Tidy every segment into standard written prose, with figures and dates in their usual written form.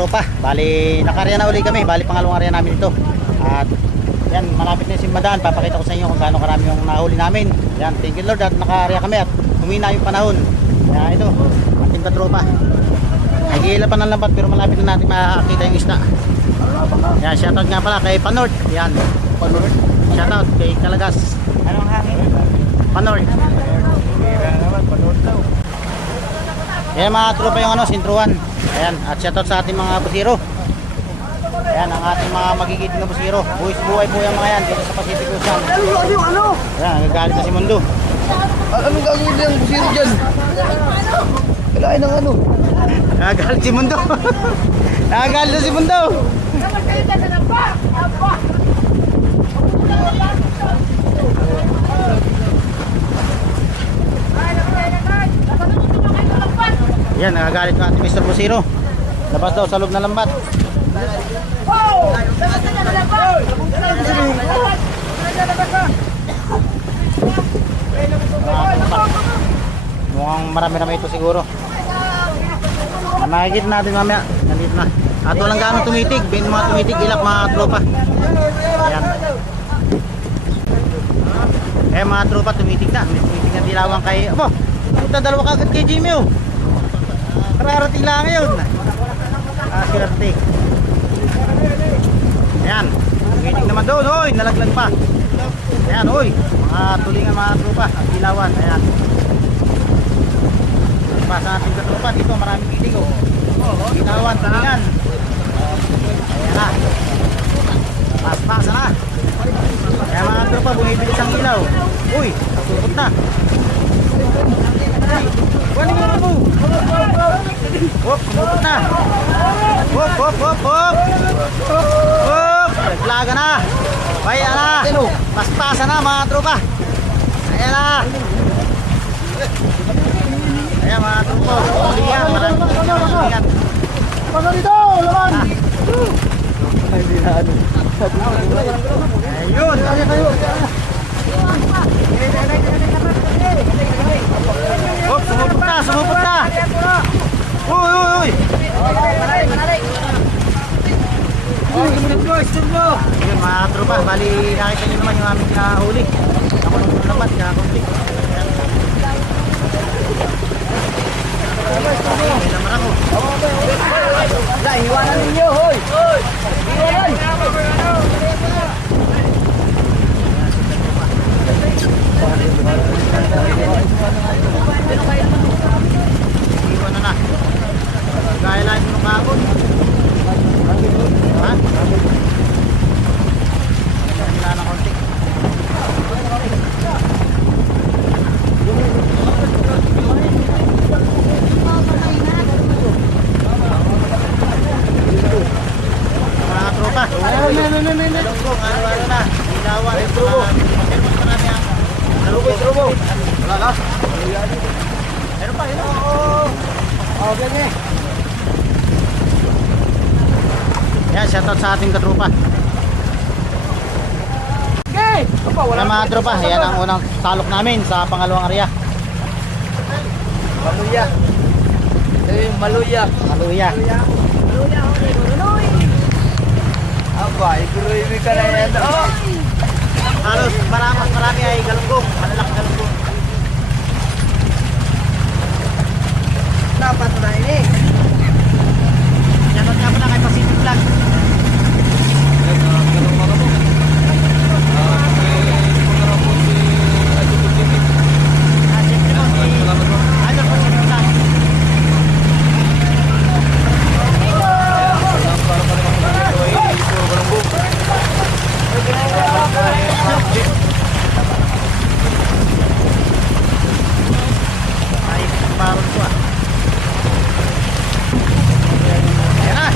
tropa, bali nakarya na uli kami, bali pangalawang area namin ito. At yan, malapit na yung simbahan. Papakita ko sa inyo kung gaano karami yung nahuli namin. Yan, thank you Lord at naka-area kami at humina yung panahon. Yan, ito, ating katropa. Nagihila pa ng lambat pero malapit na natin makakita yung isda. Yan, shoutout nga pala kay Panord. Yan, Panord. Shoutout kay Kalagas. Anong hangin? Panord. Yan mga tropa yung ano, sintruan. Ayan, at shoutout sa ating mga busiro. Ayan, ang ating mga magiging na busiro. Buhay po yung mga yan dito sa Pacific Ocean. Ano? Ayan, nagagalit na si Mundo. Anong gagawin ng busiro dyan? Kailangan ng ano? Nagagalit si Mundo. Nagagalit na si Mundo. Yan, nagagalit ng ating Mr. Busiro. Labas daw sa loob na lambat. Mukhang marami-rami ito siguro. Makikita natin mamaya. Nandito na. At walang gaano tumitig. Bin mga tumitig, ilak mga tropa. Ayan. Eh mga tropa, tumitig na. May tumitig na dilawang kay... Abo! Puta, dalawa kagad kay Jimmy oh. Kararating lang ngayon. Swerte. Ayan. Tumitig naman doon. Hoy, nalaglag pa. Ayan, hoy. Mga tulingan mga tropa. At dilawan. Ayan. Pasa natin sa tropa. Dito maraming itig oh. Dilawan, tulingan. Ayan na. Pas-pasa na. Ayan mga tropa, bumibilis ang ilaw. Uy, nasukot na. Kuhanin mo mo. Hop, sumukot na. Hop, hop, hop, hop. Hop, naglaga na. Ayan na. Pas-pasa na mga tropa. Ayan na. Ayan mga tropa. Tulingan, maraming tulingan. Pasa dito, laman! Hindi na ano. Ayun. Hop, sumupot na, sumupot na. Uy, uy, uy. Ayun mga tropa, bali nakita nyo naman yung aming nahuli. Ako nung naman, kakakunti. May lamar ako. Iwanan ninyo, hoy! Iwanan! Iwan na na. Gaya lang yung kakon. Ha? Wala na konti. Mga tropa. Dalunggong, ano na. Ilawan. Pagkirmos pa namin ang dalunggong. Wala na. Meron pa, yun. Oo, ganyan. Yan, shoutout sa ating katropa. Okay! Yan mga tropa, yan ang unang talok namin sa pangalawang area. Maluya. Ito yung maluya. Maluya. Aba, iguruimi ka na yan. Oh! Halos marami ay galunggong, malalaki galunggong. Dapat na ini. Shoutout nga pala kay Pacific Vlog. Siyempre po si Idol Pacific Vlog. Ay, parang ko ah. Yan na.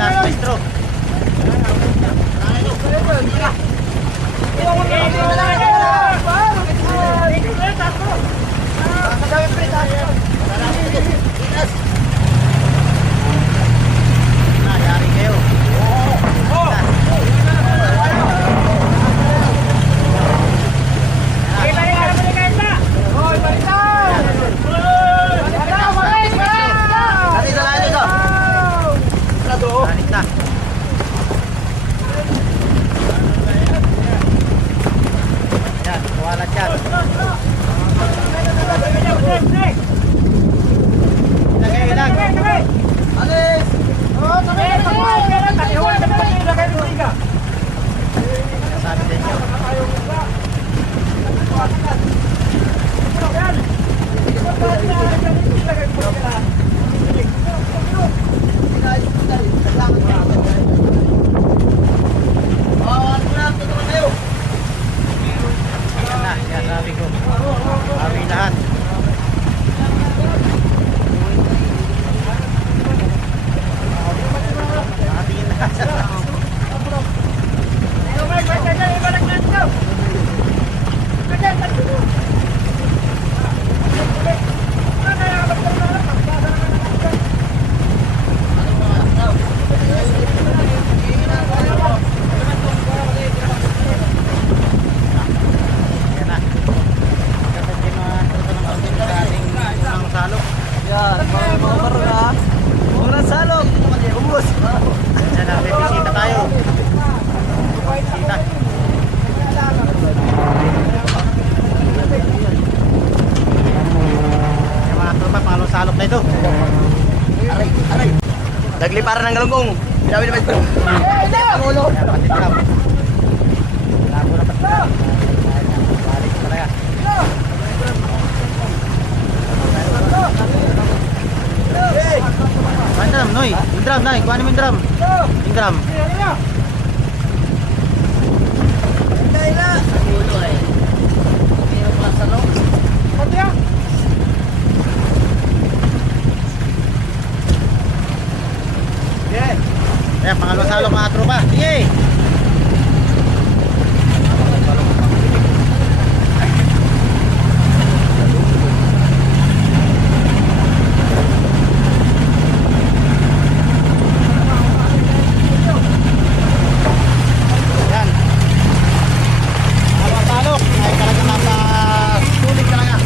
na maestro. Na, yari kayo. Balik na. Yan, kuwalat yan. Ilag, ilag. Alis! Sabi sa inyo. Yan na, yan sabi ko. Sabi lahat. Nakatingin na sa yan na. Kapag yung mga truto ng konti sa ating unang salok. Yan, mga baro na. Unang salog! Ubus! Yan na, may bisita tayo. Bisita. Yung mga tropa, pangalawang salok na ito. Aray, aray! Nagliparan ng galunggong. Binawi na maestro. Ang ulo! Yan, patitrap. Labo na patitrap. Balik talaga. Kuha yung drum, Noy. Yung drum, Noy. Kuha mo yung drum. Yung drum. Dahil na! Ang ulo eh. Hindi mo pala salong. Yeah. Ayan, pangalawang salok mga tropa. Sige! Ayan. Pangalawang salok ay talagang napasulit talaga.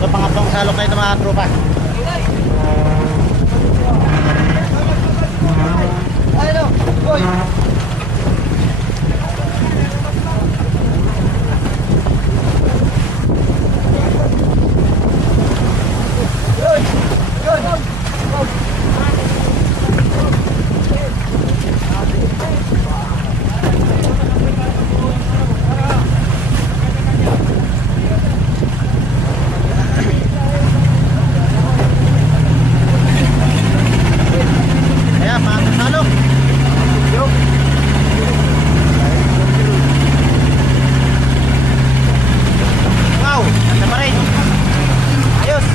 So pangatlong salok na ito mga tropa. Ano? Boy! Yun! Yun! Ayan, pangatlong salok. Wow, ganda pa rin. Ayos.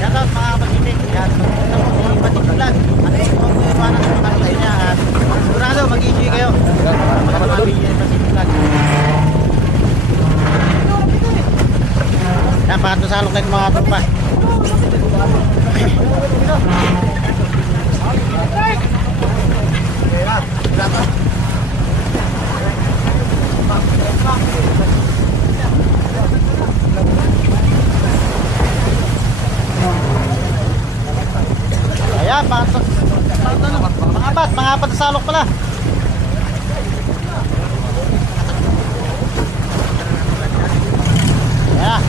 Shout out mga kapatid. Yan. Ito po si Patik Vlog. Ano yung kung iwanan sa mga kayo niya. At sigurado mag-enjoy kayo. Mga video ni Patik Vlog. Yan, pangatlong salok na ito mga tropa. salok pala. Yeah.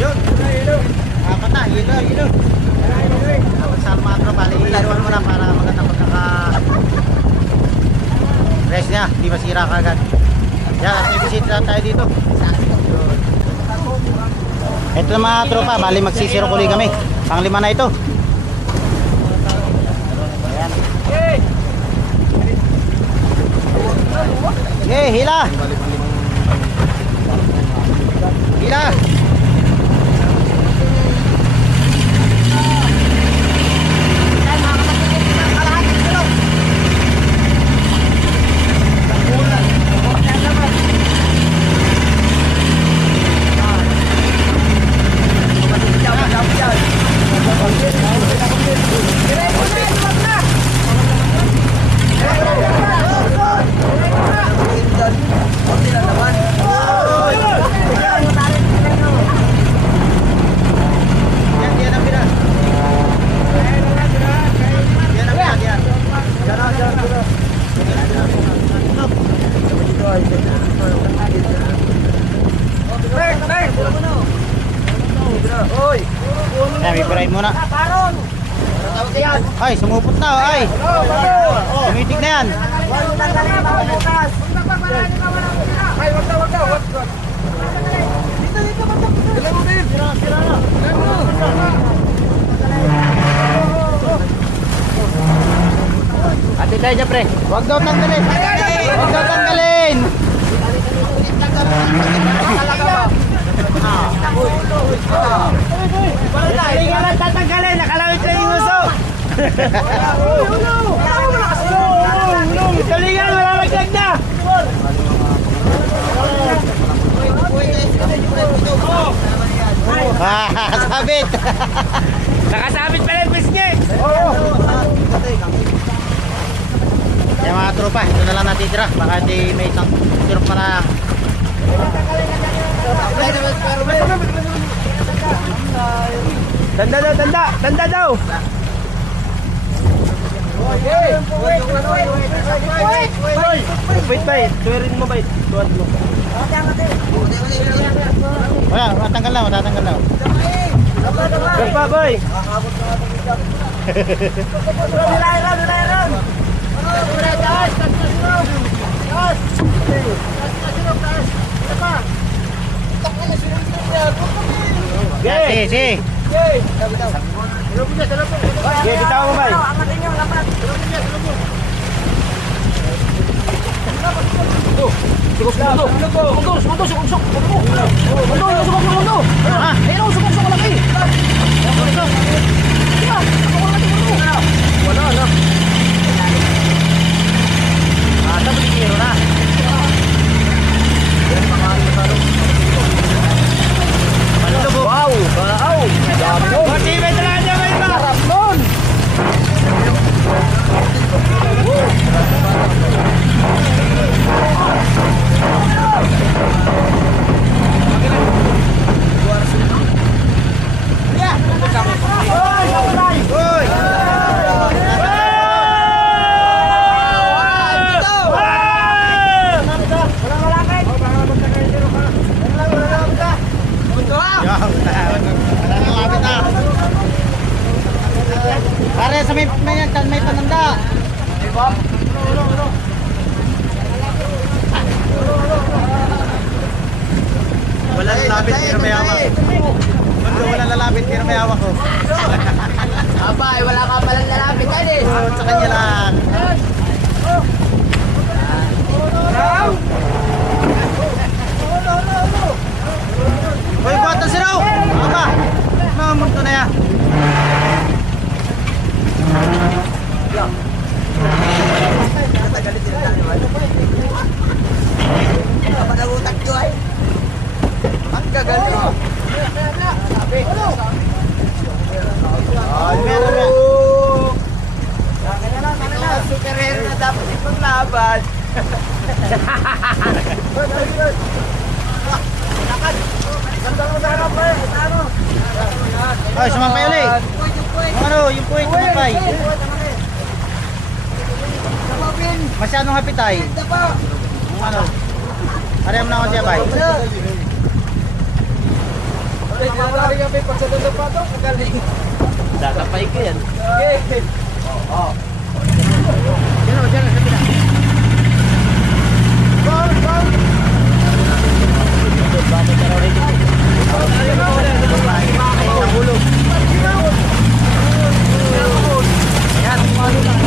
Yun. Apat na, hilo. Dapat sa almatro, bali hiluan mo na para magandang pagkaka rest niya, di masira kagad. Yan, at may bisita tayo dito. Ito na mga tropa, bali magsisiro kuli kami. Pang-5 na ito. Ayan. Okay, hila. Hila. Ayan, may parade muna. Ay, sumupot na, ay. Tumitig na yan. Ate tayo dyan, pre. Huwag daw tanggalin. Huwag daw tanggalin. Hindi ka lang tatanggalin, nakalawit na yung uso. Talingan, malalagdag na. Sabit. Nakasabit pala yung pisngi. Yan mga tropa, ito na lang natitira. Baka di may isang sirop para. Tanda daw, tanda. Tanda daw. Wait, wait. Tuwirin mo, bait. Tuwan mo. Wala, matatanggal na, matatanggal na. Gagpa, boy. Si, si. Okay, bitaw mo, bay. Wow! Wow! Dami nun! Sarap nun! Pare sa may pananda. Wala lalapit pero may hawak. Mundo, wala lalapit pero may hawak ko. Abay, wala ka palang lalapit ka eh. Sa kanya lang. Hoy, buhat na si Raw! Aba! Mamunto na mamaya. Galit sila tayo. Kapag-utak ko ay. Ang gagaling. Superhero na dapat ipaglaban. Ay, sumampay ulit. Yung ano, yung puwit, sumampay. Masyadong hapitay. Yung ano. Ariam na ako siya, bay. Datapay ko yan. Ayan.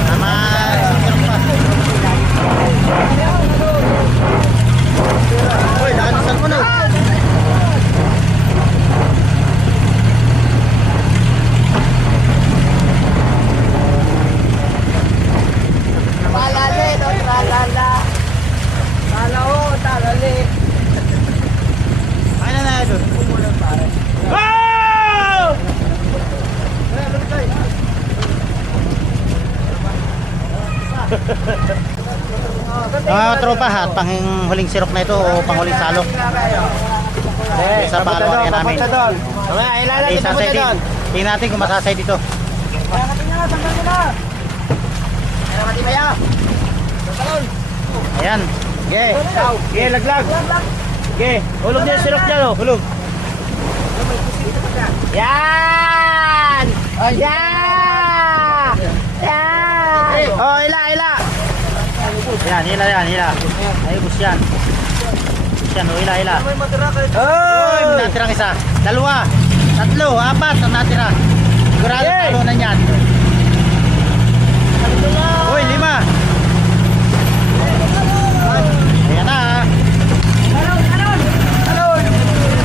Tama. Uy, nakalisan mo na. Talali, no? Talala. Talao, talali. Ay na na, idol. Mga tropa ha, panghuling sirok na ito o panghuling salok. Sa pangalawa kaya namin. Hindi sasay din. Tingnan natin kung masasay dito. Ayan. Ge, ge, laglag. Ge, hulog niya yung sirok niya, no? Hulog. Yan! Yan! Yan! Oh, ila, ila. Yan, hila yan, hila. Ay, bus yan. Bus yan, o hila, hila. Oh! Uy, natirang isa. Dalawa. Tatlo, apat ang natira. Sigurado Yay! talo na yan. Uy, 5. Ayan na.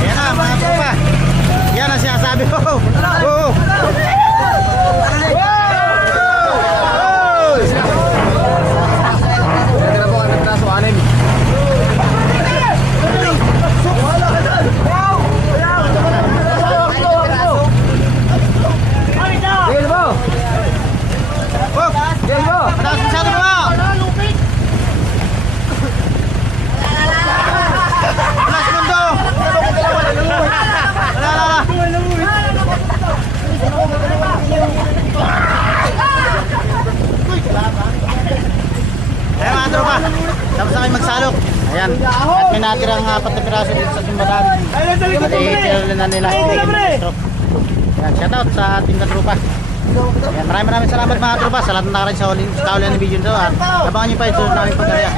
Ayan na, mga tropa. Yan ang sinasabi ko. Oo. Mataas masyado mo. Plus mundo. Wala. Ayan mga tropa, tapos na kayo magsalok. Ayan, at may natirang 4 na piraso dito sa simbahan. At i-tiro na nila. Ayan, shoutout sa ating tropa. Ayan, maraming salamat mga tropa sa lahat ng nakarin sa huli ng video nito. At abangan nyo pa ito namin pag-area.